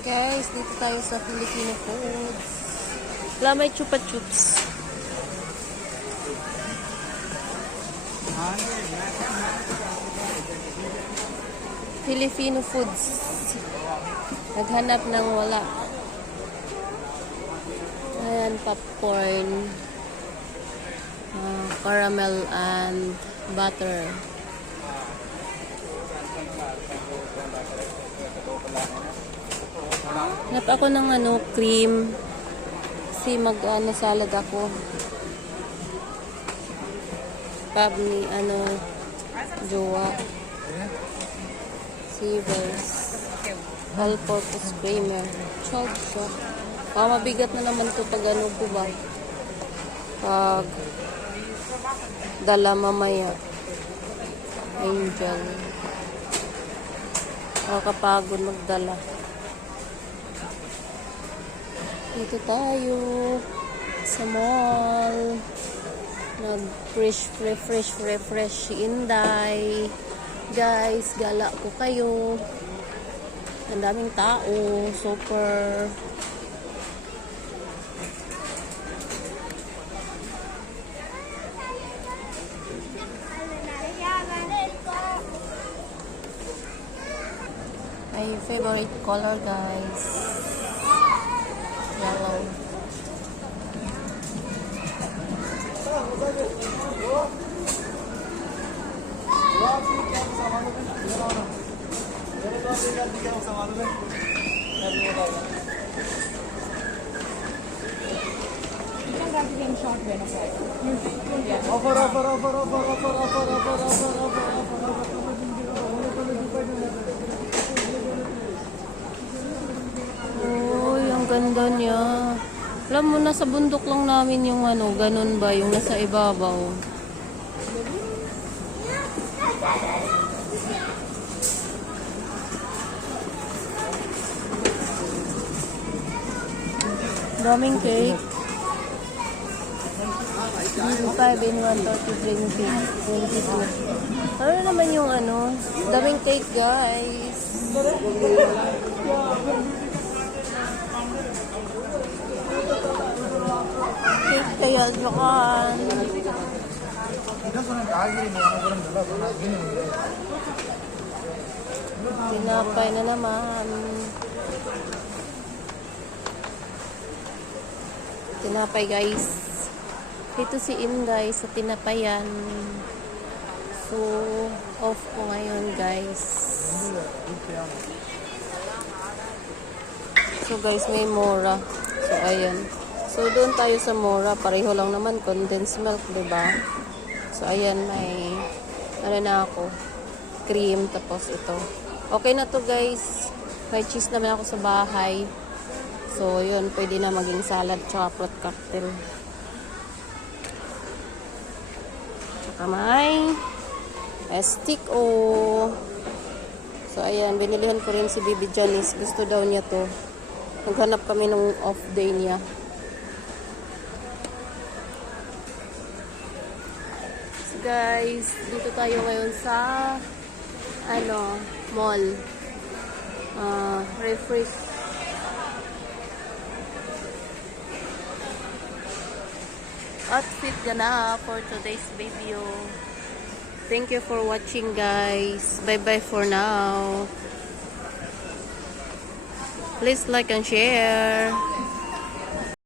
Guys, dito tayo sa Filipino Foods. Wala, may chupa chups. Filipino Foods. Naghanap ng wala. Ayan, popcorn. Caramel and butter. Hanap ako ng cream. Kasi salad ako. Pab ni jowa. Sivers. All-purpose creamer. Chog siya. Mabigat na naman ito pag ko ba. Pag dala mamaya. Angel. Nakakapagod magdala. Dito tayo sa mall. Refresh si Inday. Guys, gala ko kayo. Ang daming tao. Super. My favorite color, guys. Yellow. Uy, ang ganda niya. Alam mo, nasa bundok lang namin yung ganun ba, yung nasa ibabaw. Daming cake. 5 in 1, 22. Ano naman yung daming cake, guys. Cake kaya jokan. Tinapay na naman. Tinapay, guys. Ito si Inday sa tinapayan. So, off ko ngayon, guys. So, guys, may Mora. So, ayan. So, doon tayo sa Mora. Pareho lang naman. Condensed milk, diba? So, ayan, may na ako. Cream, tapos ito. Okay na to, guys. May cheese naman ako sa bahay. So, yun. Pwede na maging salad tsaka fruit cocktail. Tsaka may stick o. So, ayan. Binilihan ko rin si Bibi Janice. Gusto daw niya to. Naghanap kami nung off day niya. So, guys. Dito tayo ngayon sa mall. Refresh. Outfit gana for today's video. Thank you for watching, guys. Bye bye for now. Please like and share.